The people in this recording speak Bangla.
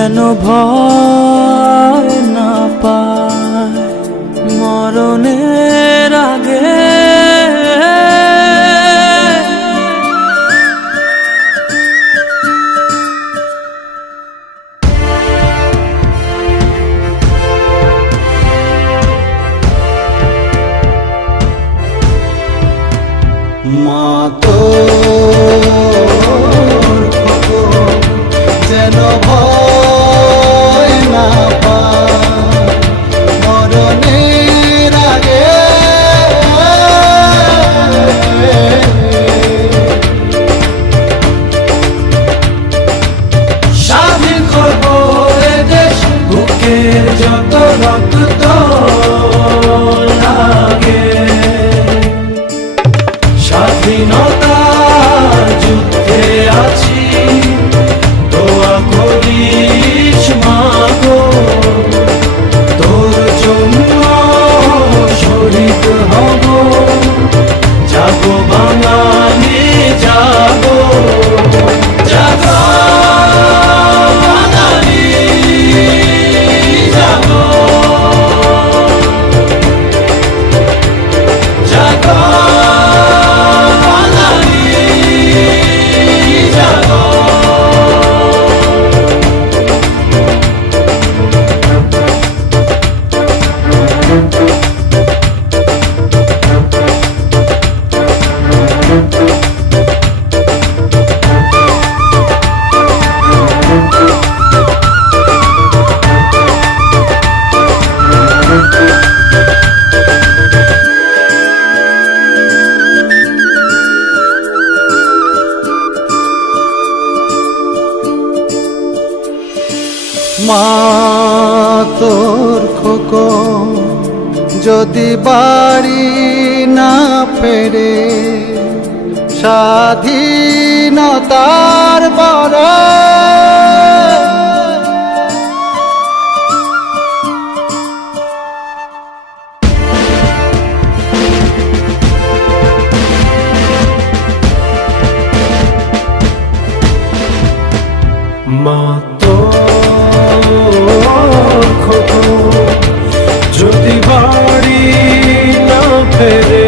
যেন ভয় না পায় মরণের আগে। মা তো যেন ভয় না পায় মরণের আগে। স্বাধীন করব এ দেশ, বুকের যত রক্ত লাগে। স্বাধীনতার যুদ্ধে আছি, দোয়া করিস মা গো, তোর জন্য শহীদ হব, যাব বাঙালি যাব, যাব বাঙালি যাব, যাব মা তোর খোকন যদি বাড়ি না ফেরে, স্বাধীনতার বরে মা তোর খোকন যদি বাড়ি না ফেরে,